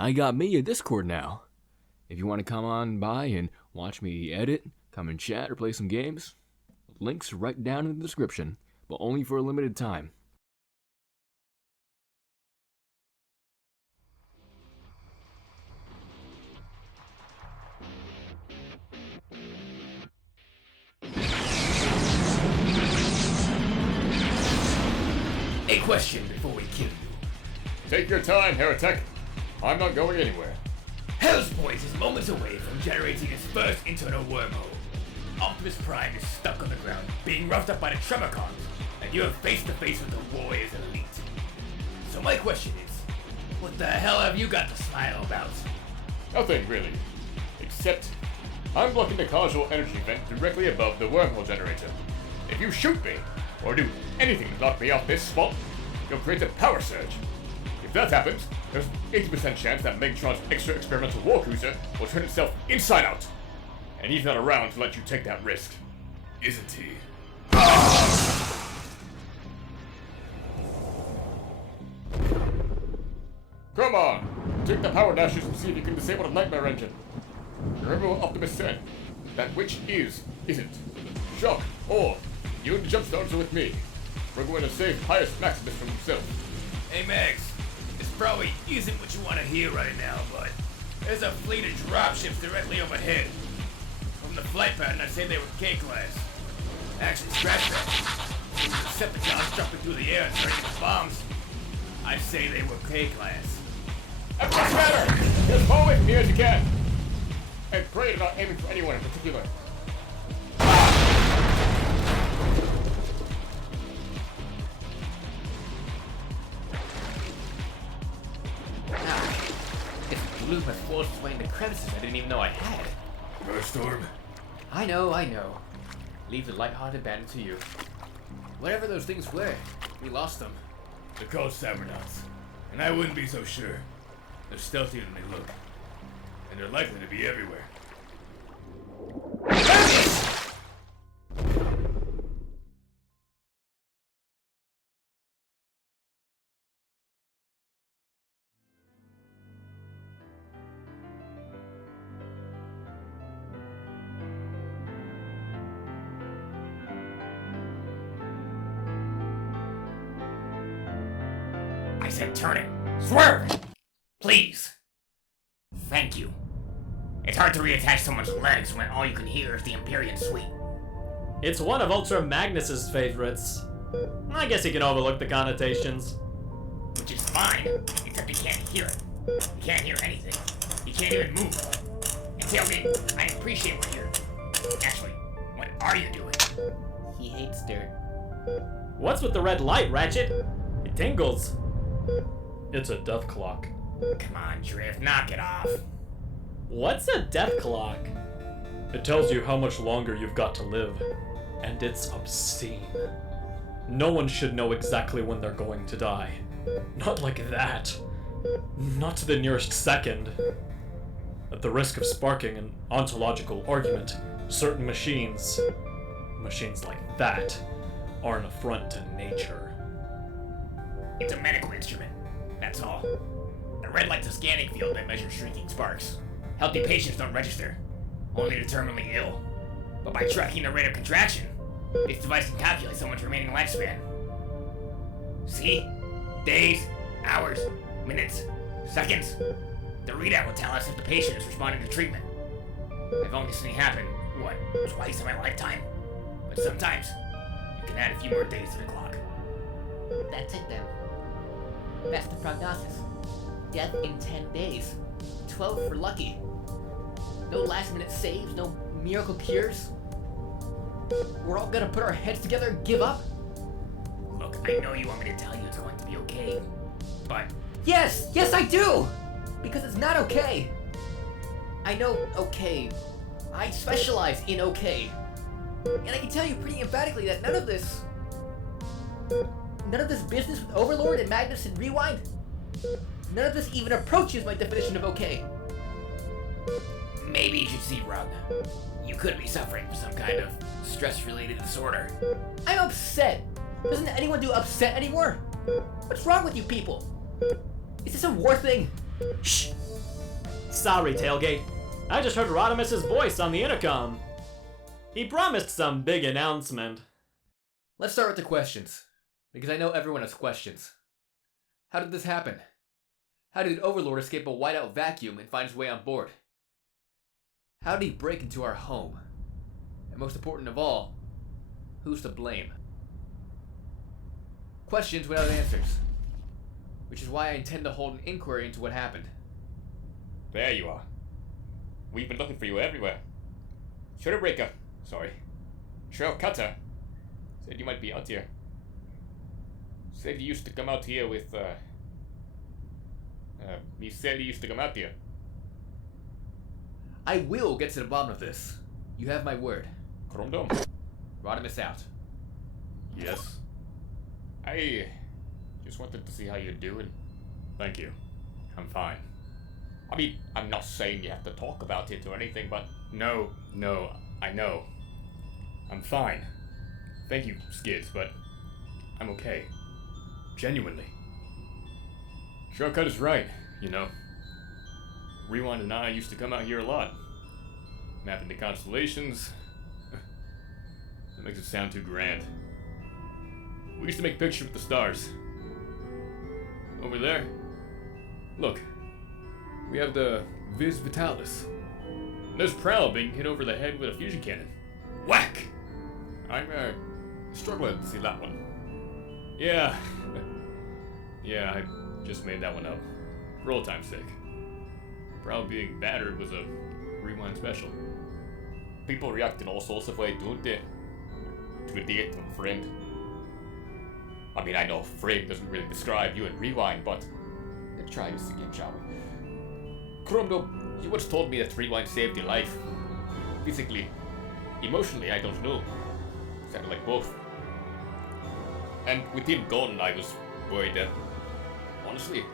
I got me a Discord now. If you want to come on by and watch me edit, come and chat or play some games, links right down in the description, but only for a limited time. A question before we kill you. Take your time, heretic. I'm not going anywhere. Hell's Point is moments away from generating its first internal wormhole. Optimus Prime is stuck on the ground, being roughed up by the Tremorcons, and you're face to face with the Warriors Elite. So my question is, what the hell have you got to smile about? Nothing, really. Except, I'm blocking the causal energy vent directly above the wormhole generator. If you shoot me, or do anything to knock me off this spot, you'll create a power surge. If that happens, there's an 80% chance that Megatron's extra experimental war cruiser will turn itself inside out. And he's not around to let you take that risk. Isn't he? Come on! Take the power dashes and see if you can disable the nightmare engine. Remember what Optimus said. That which isn't. Shock, or you and the Jumpstones are with me. We're going to save Pius Maximus from himself. Hey Max, this probably isn't what you want to hear right now, but there's a fleet of dropships directly overhead. From the flight pattern, I'd say they were K-class. Actually, scratch that. Decepticons jumping through the air and starting bombs. I'd say they were K-class. That doesn't matter! Just fall with me as you can. And pray to not aiming for anyone in particular. Blue my forced its way into crevices I didn't even know I had. Brainstorm. I know. Leave the light-hearted bandit to you. Whatever those things were, we lost them. They're called Cybernauts, and I wouldn't be so sure. They're stealthier than they look, and they're likely to be everywhere. I said turn it. Swerve! Please. Thank you. It's hard to reattach someone's legs when all you can hear is the Empyrean suite. It's one of Ultra Magnus's favorites. I guess you can overlook the connotations. Which is fine, except you can't hear it. You can't hear anything. You can't even move. And Tailgate, I appreciate what you're... Actually, what are you doing? He hates dirt. What's with the red light, Ratchet? It tingles. It's a death clock. Come on, Drift, knock it off. What's a death clock? It tells you how much longer you've got to live. And it's obscene. No one should know exactly when they're going to die. Not like that. Not to the nearest second. At the risk of sparking an ontological argument, certain machines like that, are an affront to nature. It's a medical instrument, that's all. The red light's a scanning field that measures shrinking sparks. Healthy patients don't register, only the terminally ill. But by tracking the rate of contraction, this device can calculate someone's remaining lifespan. See? Days, hours, minutes, seconds. The readout will tell us if the patient is responding to treatment. I've only seen it happen, twice in my lifetime. But sometimes, you can add a few more days to the clock. That's it then. That's the prognosis. Death in 10 days. 12 for lucky. No last minute saves, no miracle cures. We're all gonna put our heads together and give up? Look, I know you want me to tell you it's going to be okay, but... Yes I do! Because it's not okay. I know okay. I specialize in okay. And I can tell you pretty emphatically that none of this business with Overlord and Magnus and Rewind, none of this even approaches my definition of okay. Maybe you should see Rung. You could be suffering from some kind of stress-related disorder. I'm upset. Doesn't anyone do upset anymore? What's wrong with you people? Is this a war thing? Shh! Sorry, Tailgate. I just heard Rodimus' voice on the intercom. He promised some big announcement. Let's start with the questions, because I know everyone has questions. How did this happen? How did Overlord escape a whiteout vacuum and find his way on board? How did he break into our home? And most important of all, who's to blame? Questions without answers. Which is why I intend to hold an inquiry into what happened. There you are. We've been looking for you everywhere. Shutterbreaker, sorry. Trail Cutter said you might be out here. Said you used to come out here with, he said he used to come out here. I will get to the bottom of this. You have my word. Chromedome? Rodimus out. Yes. I just wanted to see how you're doing. Thank you. I'm fine. I mean, I'm not saying you have to talk about it or anything, but no, I know. I'm fine. Thank you, Skids, but I'm okay. Genuinely. Shortcut is right, you know. Rewind and I used to come out here a lot. Mapping the constellations. That makes it sound too grand. We used to make pictures with the stars. Over there. Look. We have the Vis Vitalis. And there's Prowl being hit over the head with a fusion cannon. Whack! I'm, struggling to see that one. Yeah. Yeah, I just made that one up. For old time's sake. Prowl being battered was a rewind special. People react in all sorts of ways, don't they? To a date of a friend. I mean, I know friend doesn't really describe you in rewind, but let's try this again, shall we? Chromedome, you once told me that rewind saved your life. Physically. Emotionally, I don't know. Sounded like both. And with him gone, I was worried that... Honestly,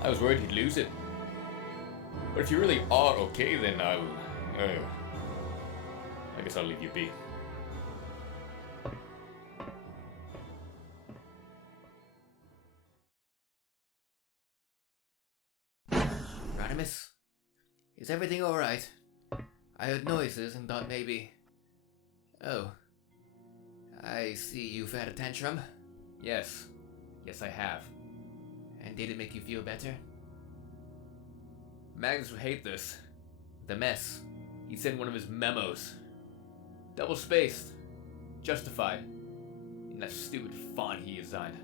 I was worried he'd lose it. But if you really are okay, then I guess I'll leave you be. Rodimus? Is everything alright? I heard noises and thought maybe... Oh. I see you've had a tantrum. Yes. Yes, I have. And did it make you feel better? Magnus would hate this. The mess. He said in one of his memos. Double spaced. Justified. In that stupid font he designed.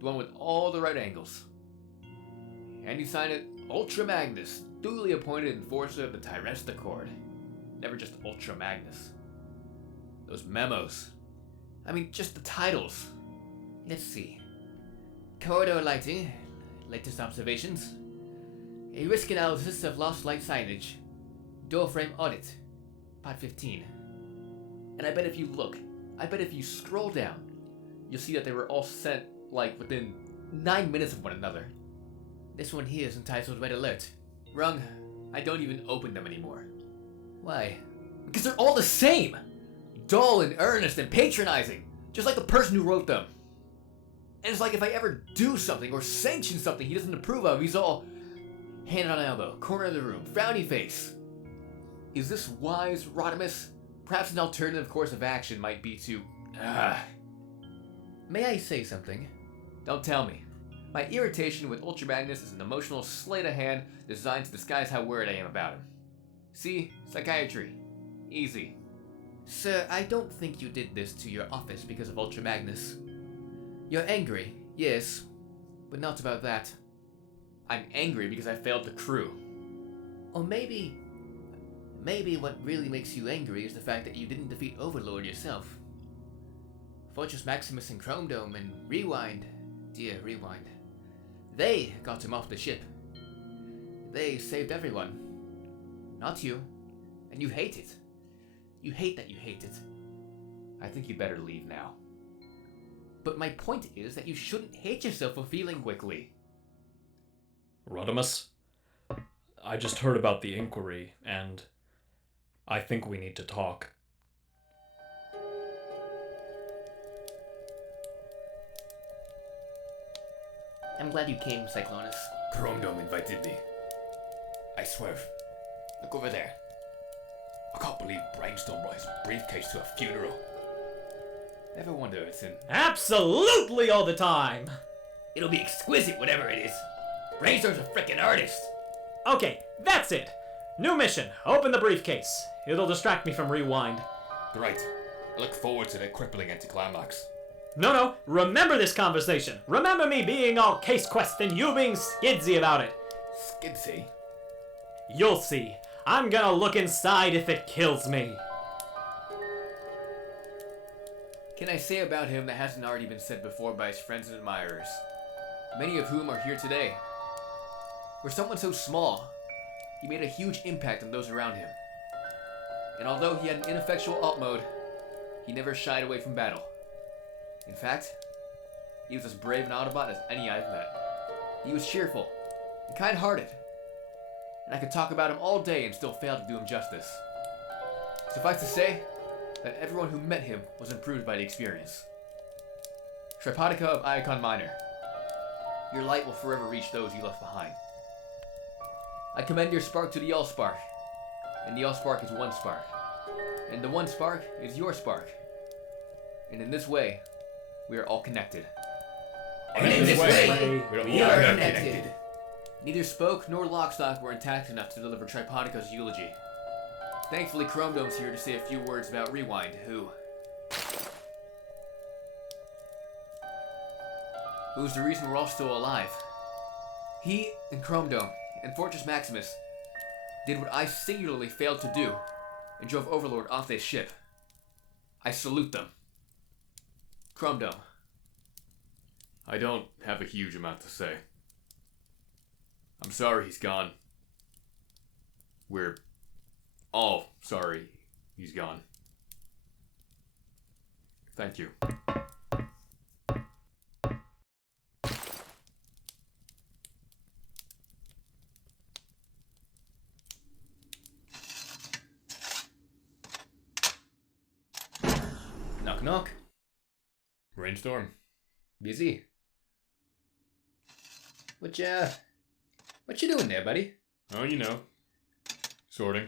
The one with all the right angles. And he signed it Ultra Magnus, duly appointed enforcer of the Tyresta Accord. Never just Ultra Magnus. Those memos. I mean, just the titles. Let's see. Corridor lighting. Latest observations. A risk analysis of lost light signage. Doorframe audit. Part 15. And I bet if you look, I bet if you scroll down, you'll see that they were all sent, like, within 9 minutes of one another. This one here is entitled Red Alert. Rung, I don't even open them anymore. Why? Because they're all the same! Dull and earnest and patronizing, just like the person who wrote them. And it's like if I ever do something or sanction something he doesn't approve of, he's all hand on elbow, corner of the room, frowny face. Is this wise, Rodimus? Perhaps an alternative course of action might be to... May I say something? Don't tell me. My irritation with Ultra Magnus is an emotional sleight of hand designed to disguise how worried I am about him. See? Psychiatry. Easy. Sir, I don't think you did this to your office because of Ultra Magnus. You're angry, yes, but not about that. I'm angry because I failed the crew. Or maybe what really makes you angry is the fact that you didn't defeat Overlord yourself. Fortress Maximus and Chromedome and Rewind, dear Rewind, they got him off the ship. They saved everyone. Not you. And you hate it. You hate that you hate it. I think you better leave now. But my point is that you shouldn't hate yourself for feeling quickly. Rodimus, I just heard about the inquiry, and I think we need to talk. I'm glad you came, Cyclonus. Chromedome invited me. I Swerve. Look over there. I can't believe Brainstorm brought his briefcase to a funeral. Ever wonder if it's in... Absolutely all the time! It'll be exquisite, whatever it is. Brainstorm's a frickin' artist. Okay, that's it. New mission. Open the briefcase. It'll distract me from Rewind. Great. I look forward to the crippling anticlimax. No, remember this conversation. Remember me being all case quest and you being skidsy about it. Skidsy? You'll see. I'm gonna look inside if it kills me. Can I say about him that hasn't already been said before by his friends and admirers, many of whom are here today? For someone so small, he made a huge impact on those around him. And although he had an ineffectual alt mode, he never shied away from battle. In fact, he was as brave an Autobot as any I've met. He was cheerful and kind-hearted, and I could talk about him all day and still fail to do him justice. Suffice to say that everyone who met him was improved by the experience. Tripodica of Iacon Minor, your light will forever reach those you left behind. I commend your spark to the Allspark, and the Allspark is one spark, and the one spark is your spark. And in this way, we are all connected. And in this way, we are connected. Neither Spoke nor Lockstock were intact enough to deliver Tripodica's eulogy. Thankfully, Chromedome's here to say a few words about Rewind, who's the reason we're all still alive. He and Chromedome and Fortress Maximus did what I singularly failed to do and drove Overlord off this ship. I salute them. Chromedome. I don't have a huge amount to say. I'm sorry he's gone. We're all sorry he's gone. Thank you. Knock knock. Brainstorm. Busy. What you doing there, buddy? Oh, you know. Sorting.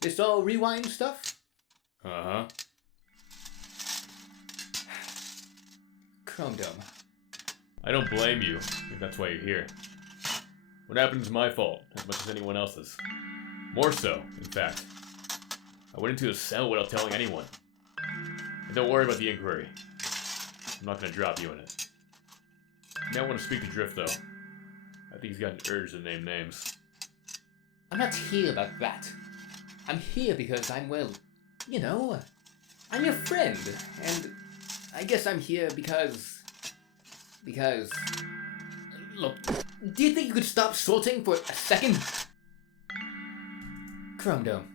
This all Rewind stuff? Uh-huh. Chromedome. I don't blame you, if that's why you're here. What happened is my fault, as much as anyone else's. More so, in fact. I went into a cell without telling anyone. And don't worry about the inquiry. I'm not gonna drop you in it. You might want to speak to Drift, though. I think he's got an urge to name names. I'm not here about that. I'm here because I'm, well, you know, I'm your friend. And I guess I'm here because... Look, do you think you could stop sorting for a second? Chromedome,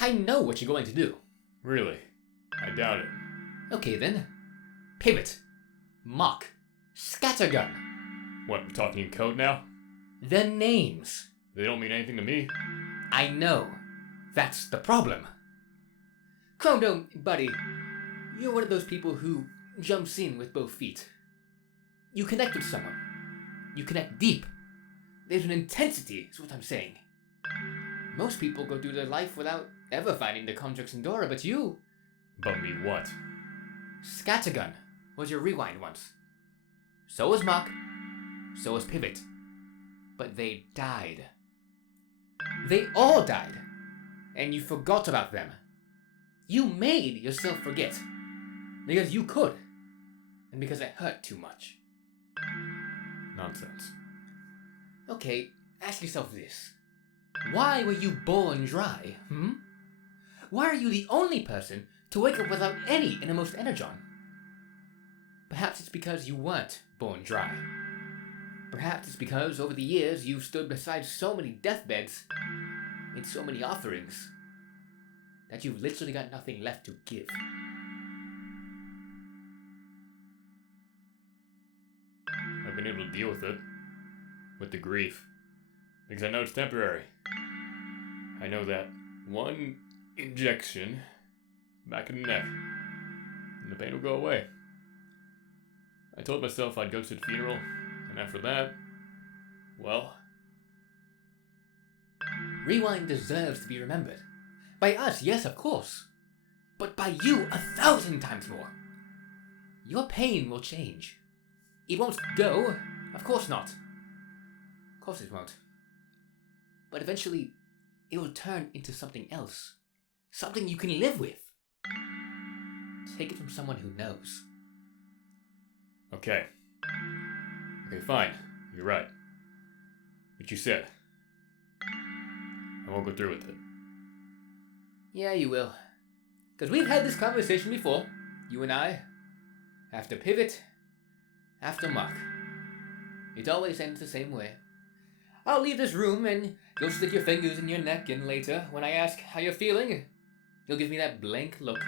I know what you're going to do. Really? I doubt it. Okay then. Pivot. Mock. Scattergun. What, we're talking in code now? The names. They don't mean anything to me. I know. That's the problem. Chromedome, buddy, you're one of those people who jumps in with both feet. You connect with someone. You connect deep. There's an intensity, is what I'm saying. Most people go through their life without ever finding the Conjux Endora, but you... But me what? Scattergun was your Rewind once. So was Mock. So was Pivot. But they died. They all died. And you forgot about them. You made yourself forget. Because you could. And because it hurt too much. Nonsense. Okay, ask yourself this. Why were you born dry, Why are you the only person to wake up without any innermost energon? Perhaps it's because you weren't born dry. Perhaps it's because over the years you've stood beside so many deathbeds, made so many offerings, that you've literally got nothing left to give. I've been able to deal with it. With the grief. Because I know it's temporary. I know that one injection back in the neck, and the pain will go away. I told myself I'd go to the funeral, and after that, Well, Rewind deserves to be remembered. By us, yes, of course. But by you 1,000 times more. Your pain will change. It won't go. Of course not. Of course it won't. But eventually, it will turn into something else. Something you can live with. Take it from someone who knows. okay. Okay, fine. You're right. What you said. I won't go through with it. Yeah, you will. Because we've had this conversation before. You and I. After pivot. After mock. It always ends the same way. I'll leave this room and go stick your fingers in your neck, and later, when I ask how you're feeling, you'll give me that blank look.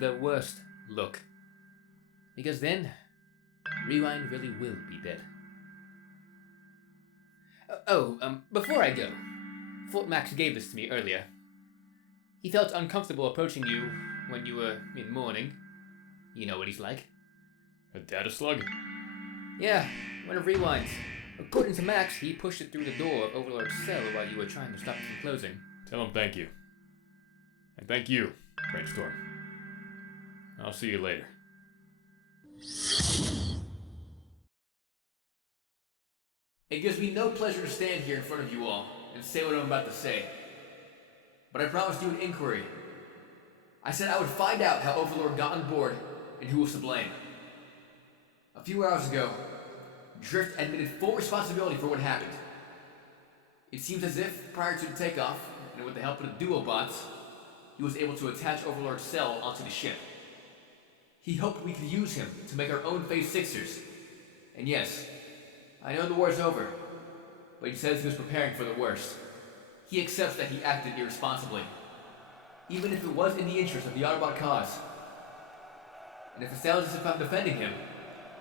The worst look. Because then, Rewind really will be dead. Before I go, Fort Max gave this to me earlier. He felt uncomfortable approaching you when you were in mourning. You know what he's like. A data slug? Yeah, one of Rewind's. According to Max, he pushed it through the door of Overlord's cell while you were trying to stop it from closing. Tell him thank you. And thank you, Brainstorm. I'll see you later. It gives me no pleasure to stand here in front of you all and say what I'm about to say. But I promised you an inquiry. I said I would find out how Overlord got on board and who was to blame. A few hours ago, Drift admitted full responsibility for what happened. It seems as if, prior to the takeoff, and with the help of the duobots, he was able to attach Overlord's cell onto the ship. He hoped we could use him to make our own Phase 6ers. And yes, I know the war's over, but he says he was preparing for the worst. He accepts that he acted irresponsibly, even if it was in the interest of the Autobot cause. And if it sounds as if I'm defending him,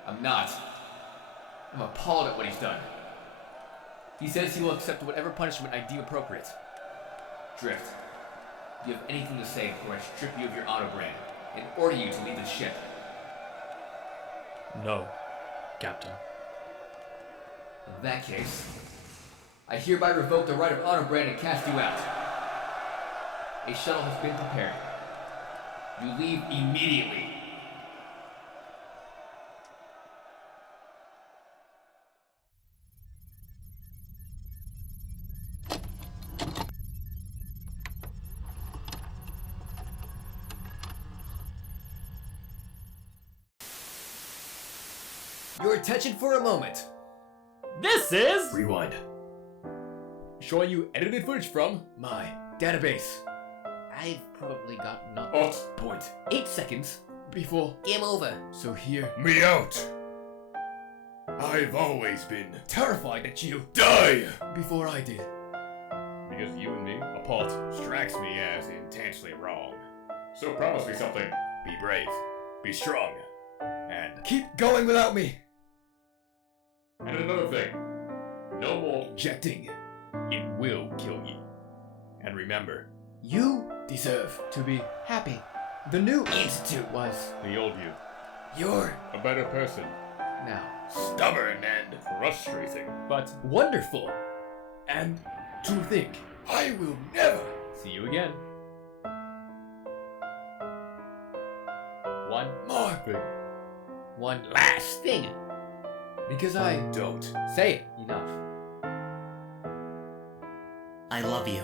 I'm not. I'm appalled at what he's done. He says he will accept whatever punishment I deem appropriate. Drift, do you have anything to say before I strip you of your auto brand and order you to leave the ship? No, Captain. In that case, I hereby revoke the right of auto brand and cast you out. A shuttle has been prepared. You leave immediately. Your attention for a moment. This is... Rewind. Showing you edited footage from my database. I've probably got not 0.8 seconds before Game over. So hear Me out! I've always been terrified that you die! before I did. Because you and me, apart, strikes me as intentionally wrong. So promise me something. Be brave. Be strong. And Keep going without me. another thing. No more. Objecting. It will kill you. And remember, You deserve to be happy. The new institute was the old you. you're A better person. now. Stubborn and frustrating. But wonderful. And to think I will never See you again. One more thing. one last thing. Because I Don't. say it enough. I love you.